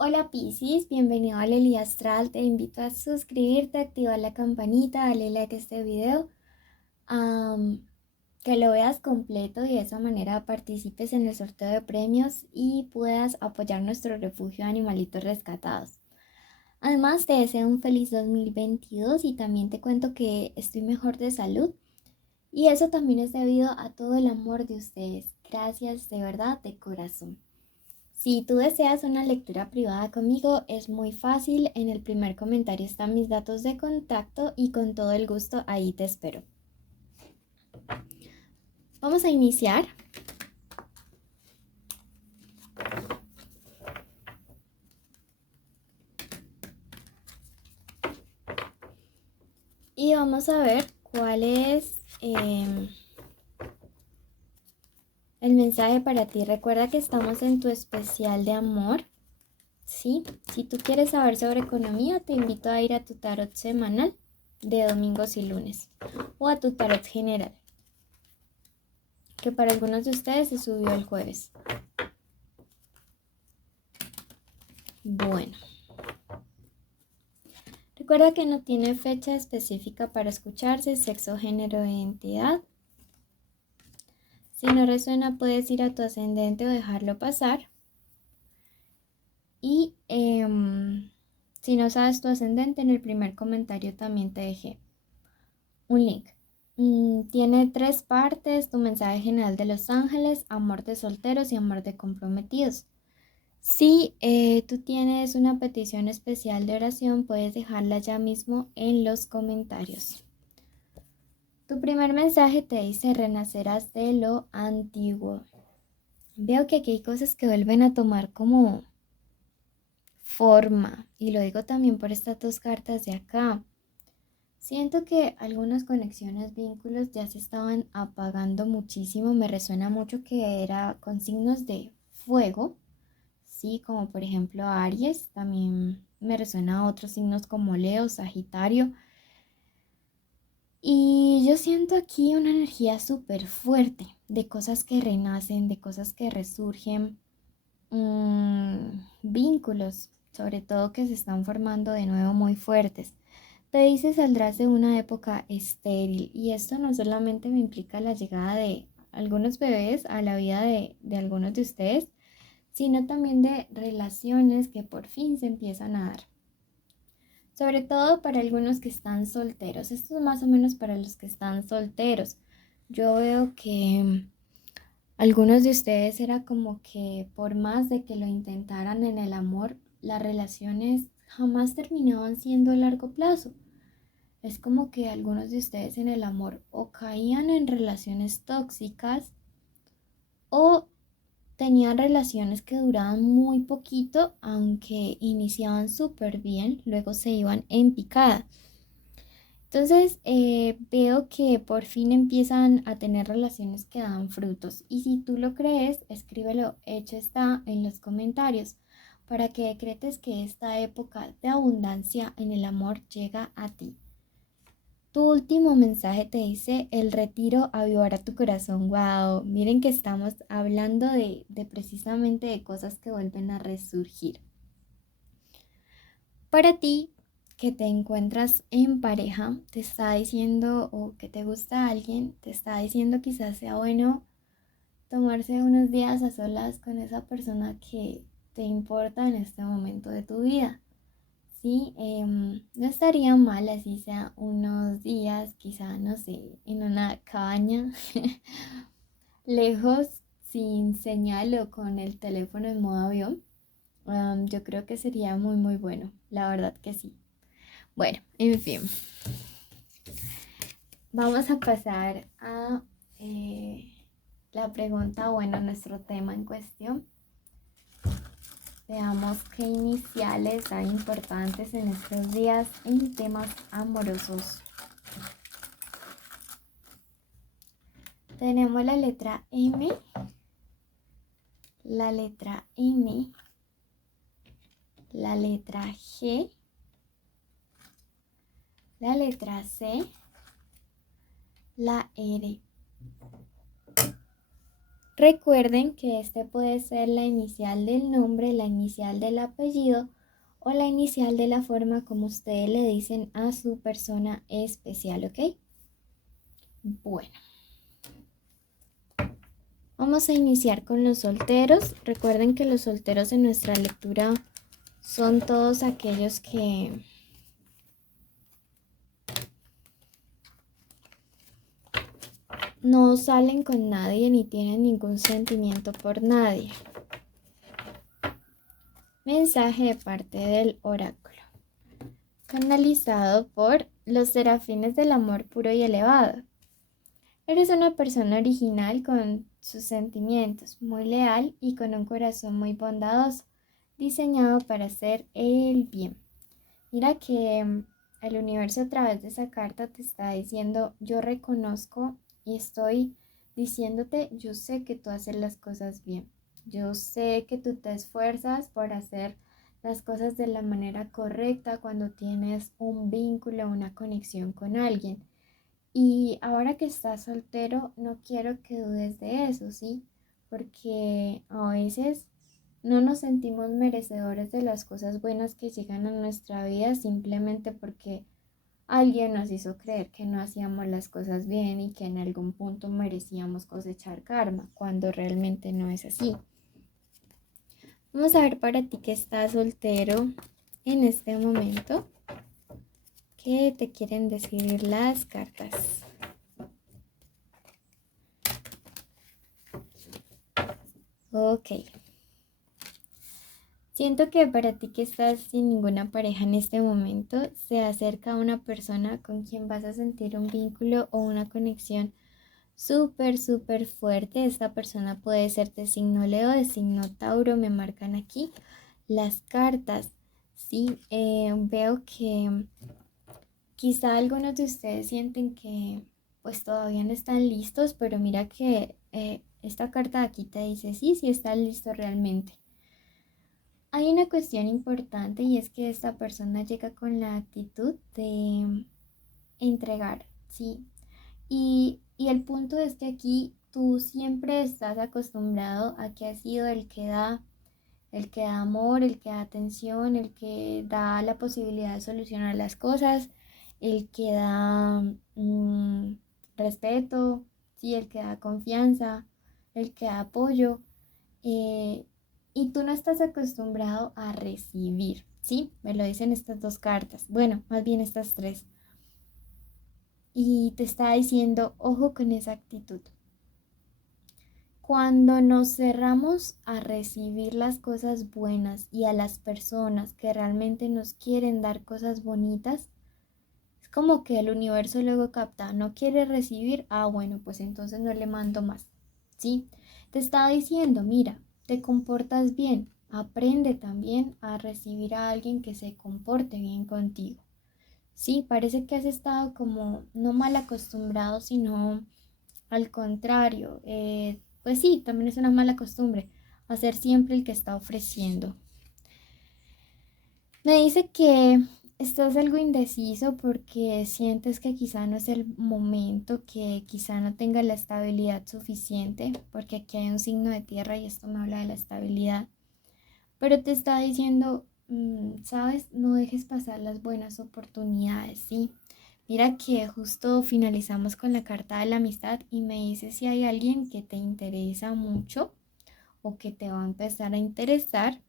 Hola Piscis, bienvenido a Lely Astral. Te invito a suscribirte, activar la campanita, darle like a este video, am, que lo veas completo y de esa manera participes en el sorteo de premios y puedas apoyar nuestro refugio de animalitos rescatados. Además, te deseo un feliz 2022 y también te cuento que estoy mejor de salud y eso también es debido a todo el amor de ustedes. Gracias de verdad, de corazón. Si tú deseas una lectura privada conmigo, es muy fácil. En el primer comentario están mis datos de contacto y con todo el gusto ahí te espero. Vamos a iniciar. Y vamos a ver cuál es el mensaje para ti. Recuerda que estamos en tu especial de amor. ¿Sí? Si tú quieres saber sobre economía, te invito a ir a tu tarot semanal de domingos y lunes o a tu tarot general, que para algunos de ustedes se subió el jueves. Bueno, recuerda que no tiene fecha específica para escucharse, sexo, género e identidad. Si no resuena, puedes ir a tu ascendente o dejarlo pasar. Y si no sabes tu ascendente, en el primer comentario también te dejé un link. Tiene 3 partes: tu mensaje general de los ángeles, amor de solteros y amor de comprometidos. Si tú tienes una petición especial de oración, puedes dejarla ya mismo en los comentarios. Tu primer mensaje te dice: renacerás de lo antiguo. Veo que aquí hay cosas que vuelven a tomar como forma, y lo digo también por estas 2 cartas de acá. Siento que algunas conexiones, vínculos ya se estaban apagando muchísimo. Me resuena mucho que era con signos de fuego, sí, como por ejemplo Aries. También me resuena otros signos como Leo, Sagitario. Y yo siento aquí una energía súper fuerte de cosas que renacen, de cosas que resurgen, vínculos, sobre todo que se están formando de nuevo muy fuertes. Te dice: saldrás de una época estéril, y esto no solamente me implica la llegada de algunos bebés a la vida de algunos de ustedes, sino también de relaciones que por fin se empiezan a dar. Sobre todo para algunos que están solteros. Esto es más o menos para los que están solteros. Yo veo que algunos de ustedes era como que por más de que lo intentaran en el amor, las relaciones jamás terminaban siendo a largo plazo. Es como que algunos de ustedes en el amor o caían en relaciones tóxicas o tenían relaciones que duraban muy poquito, aunque iniciaban súper bien, luego se iban en picada. Entonces veo que por fin empiezan a tener relaciones que dan frutos. Y si tú lo crees, escríbelo, hecho está, en los comentarios, para que decretes que esta época de abundancia en el amor llega a ti. Tu último mensaje te dice: el retiro avivará tu corazón. Wow, miren que estamos hablando de precisamente de cosas que vuelven a resurgir. Para ti, que te encuentras en pareja, te está diciendo, o que te gusta alguien, te está diciendo quizás sea bueno tomarse unos días a solas con esa persona que te importa en este momento de tu vida. Sí, no estaría mal así sea unos días, quizá, no sé, en una cabaña, lejos, sin señal o con el teléfono en modo avión. Yo creo que sería muy, muy bueno, la verdad que sí. Bueno, en fin, vamos a pasar a la pregunta, bueno, nuestro tema en cuestión. Veamos qué iniciales hay importantes en estos días en temas amorosos. Tenemos la letra M, la letra N, la letra G, la letra C, la R Recuerden que este puede ser la inicial del nombre, la inicial del apellido o la inicial de la forma como ustedes le dicen a su persona especial, ¿ok? Bueno, vamos a iniciar con los solteros. Recuerden que los solteros en nuestra lectura son todos aquellos que no salen con nadie ni tienen ningún sentimiento por nadie. Mensaje de parte del oráculo, canalizado por los serafines del amor puro y elevado. Eres una persona original con sus sentimientos, muy leal y con un corazón muy bondadoso, diseñado para hacer el bien. Mira que el universo a través de esa carta te está diciendo, yo reconozco y estoy diciéndote, yo sé que tú haces las cosas bien. Yo sé que tú te esfuerzas por hacer las cosas de la manera correcta cuando tienes un vínculo, una conexión con alguien. Y ahora que estás soltero, no quiero que dudes de eso, ¿sí? Porque a veces no nos sentimos merecedores de las cosas buenas que llegan a nuestra vida simplemente porque alguien nos hizo creer que no hacíamos las cosas bien y que en algún punto merecíamos cosechar karma, cuando realmente no es así. Vamos a ver para ti que estás soltero en este momento, ¿qué te quieren decir las cartas? Ok. Siento que para ti que estás sin ninguna pareja en este momento, se acerca una persona con quien vas a sentir un vínculo o una conexión súper fuerte. Esta persona puede ser de signo Leo, de signo Tauro, me marcan aquí las cartas. Sí, veo que quizá algunos de ustedes sienten que pues todavía no están listos, pero mira que esta carta de aquí te dice sí están listos realmente. Hay una cuestión importante y es que esta persona llega con la actitud de entregar, ¿sí? Y el punto es que aquí tú siempre estás acostumbrado a que has sido el que da amor, el que da atención, el que da la posibilidad de solucionar las cosas, el que da respeto, ¿sí? El que da confianza, el que da apoyo. eh, y tú no estás acostumbrado a recibir, ¿sí? Me lo dicen estas dos cartas. Bueno, más bien estas tres. Y te está diciendo, ojo con esa actitud. Cuando nos cerramos a recibir las cosas buenas y a las personas que realmente nos quieren dar cosas bonitas, es como que el universo luego capta, no quiere recibir, bueno, pues entonces no le mando más, ¿sí? Te está diciendo, mira, te comportas bien, aprende también a recibir a alguien que se comporte bien contigo. Sí, parece que has estado como no mal acostumbrado, sino al contrario. Pues sí, también es una mala costumbre hacer siempre el que está ofreciendo. Me dice que estás algo indeciso porque sientes que quizá no es el momento, que quizá no tenga la estabilidad suficiente, porque aquí hay un signo de tierra y esto me habla de la estabilidad. Pero te está diciendo, sabes, no dejes pasar las buenas oportunidades, ¿sí? Mira que justo finalizamos con la carta de la amistad y me dice si hay alguien que te interesa mucho o que te va a empezar a interesar,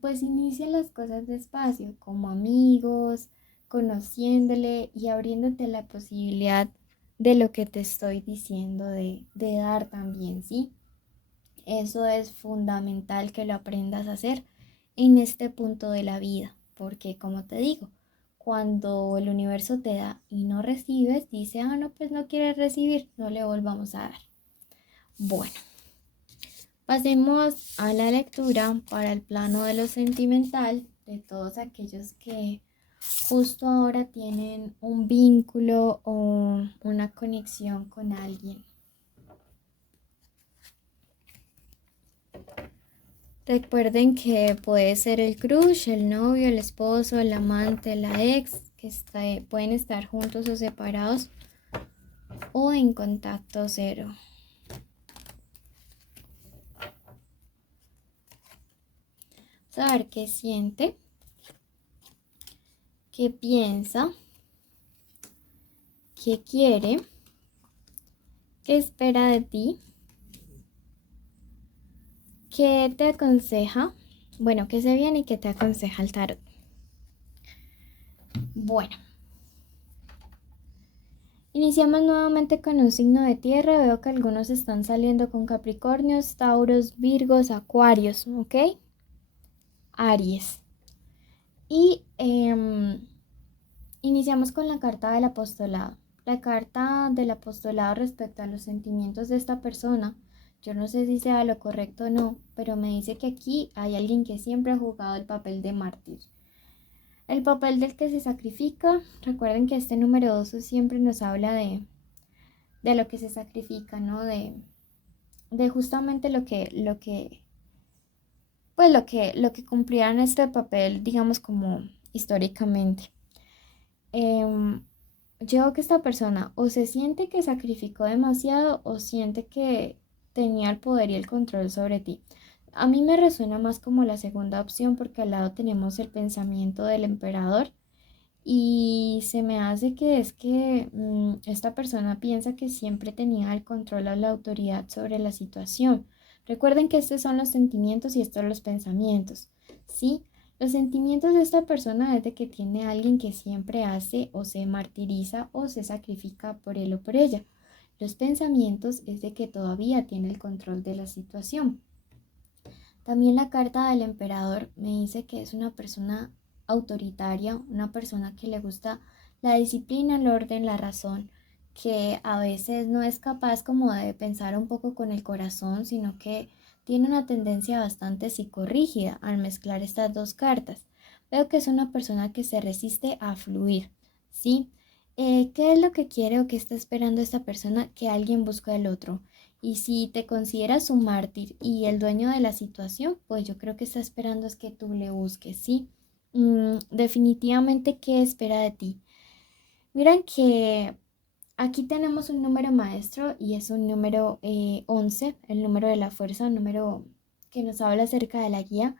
pues inicia las cosas despacio, como amigos, conociéndole y abriéndote la posibilidad de lo que te estoy diciendo de dar también, ¿sí? Eso es fundamental que lo aprendas a hacer en este punto de la vida, porque como te digo, cuando el universo te da y no recibes, dice, no, pues no quieres recibir, no le volvamos a dar. Bueno, pasemos a la lectura para el plano de lo sentimental de todos aquellos que justo ahora tienen un vínculo o una conexión con alguien. Recuerden que puede ser el crush, el novio, el esposo, el amante, la ex, que pueden estar juntos o separados o en contacto cero. Saber qué siente, qué piensa, qué quiere, qué espera de ti, qué te aconseja, bueno, qué se viene y qué te aconseja el tarot. Bueno, iniciamos nuevamente con un signo de tierra. Veo que algunos están saliendo con Capricornios, Tauros, Virgos, Acuarios, ¿ok? Aries. Y iniciamos con la carta del apostolado. La carta del apostolado respecto a los sentimientos de esta persona. Yo no sé si sea lo correcto o no, pero me dice que aquí hay alguien que siempre ha jugado el papel de mártir. El papel del que se sacrifica. Recuerden que este número 2 siempre nos habla de lo que se sacrifica, ¿no? De justamente pues lo que cumplían este papel, digamos, como históricamente. Yo veo que esta persona o se siente que sacrificó demasiado o siente que tenía el poder y el control sobre ti. A mí me resuena más como la segunda opción porque al lado tenemos el pensamiento del emperador y se me hace que es que esta persona piensa que siempre tenía el control o la autoridad sobre la situación. Recuerden que estos son los sentimientos y estos los pensamientos, ¿sí? Los sentimientos de esta persona es de que tiene a alguien que siempre hace o se martiriza o se sacrifica por él o por ella. Los pensamientos es de que todavía tiene el control de la situación. También la carta del emperador me dice que es una persona autoritaria, una persona que le gusta la disciplina, el orden, la razón, que a veces no es capaz como de pensar un poco con el corazón, sino que tiene una tendencia bastante psicorrígida al mezclar estas dos cartas. Veo que es una persona que se resiste a fluir, ¿sí? ¿Qué es lo que quiere o qué está esperando esta persona? Que alguien busque al otro. Y si te consideras un mártir y el dueño de la situación, pues yo creo que está esperando es que tú le busques, ¿sí? Definitivamente, ¿qué espera de ti? Miren que aquí tenemos un número maestro y es un número 11, el número de la fuerza, un número que nos habla acerca de la guía.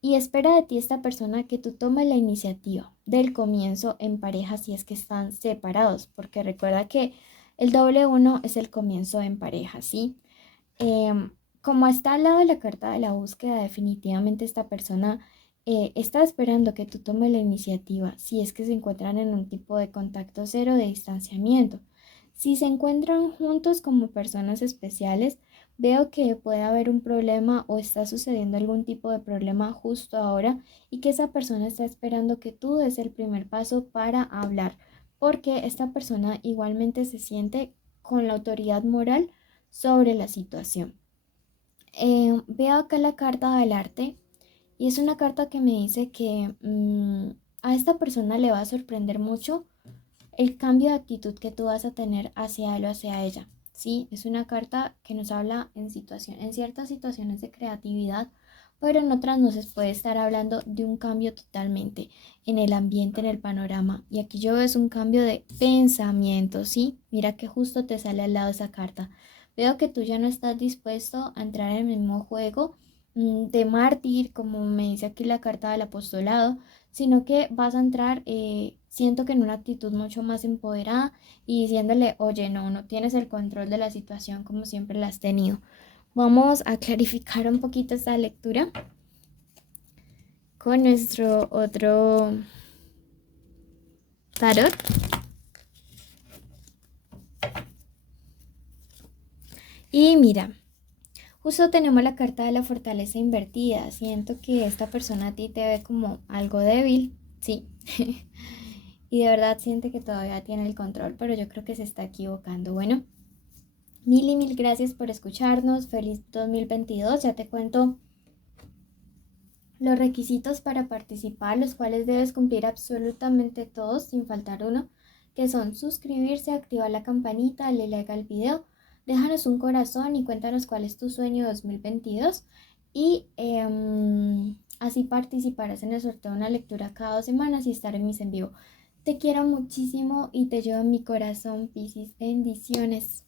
Y espera de ti esta persona que tú tomes la iniciativa del comienzo en pareja si es que están separados, porque recuerda que el doble uno es el comienzo en pareja, ¿sí? Como está al lado de la carta de la búsqueda, definitivamente esta persona está esperando que tú tomes la iniciativa si es que se encuentran en un tipo de contacto cero de distanciamiento. Si se encuentran juntos como personas especiales, veo que puede haber un problema o está sucediendo algún tipo de problema justo ahora y que esa persona está esperando que tú des el primer paso para hablar, porque esta persona igualmente se siente con la autoridad moral sobre la situación. Veo acá la carta del arte y es una carta que me dice que a esta persona le va a sorprender mucho el cambio de actitud que tú vas a tener hacia él o hacia ella. Sí, es una carta que nos habla en ciertas situaciones de creatividad, pero en otras nos puede estar hablando de un cambio totalmente en el ambiente, en el panorama. Y aquí yo veo es un cambio de pensamiento, ¿sí? Mira que justo te sale al lado esa carta. Veo que tú ya no estás dispuesto a entrar en el mismo juego de mártir, como me dice aquí la carta del apostolado, sino que vas a entrar, siento que en una actitud mucho más empoderada y diciéndole, oye, no, no tienes el control de la situación como siempre la has tenido. Vamos a clarificar un poquito esta lectura con nuestro otro tarot. Y mira, justo tenemos la carta de la fortaleza invertida. Siento que esta persona a ti te ve como algo débil, sí. Y de verdad siente que todavía tiene el control, pero yo creo que se está equivocando. Bueno, mil y mil gracias por escucharnos. Feliz 2022. Ya te cuento los requisitos para participar, los cuales debes cumplir absolutamente todos, sin faltar uno, que son suscribirse, activar la campanita, darle like al video, déjanos un corazón y cuéntanos cuál es tu sueño 2022 y así participarás en el sorteo de una lectura cada 2 semanas y estar en mis en vivo. Te quiero muchísimo y te llevo en mi corazón, Piscis. Bendiciones.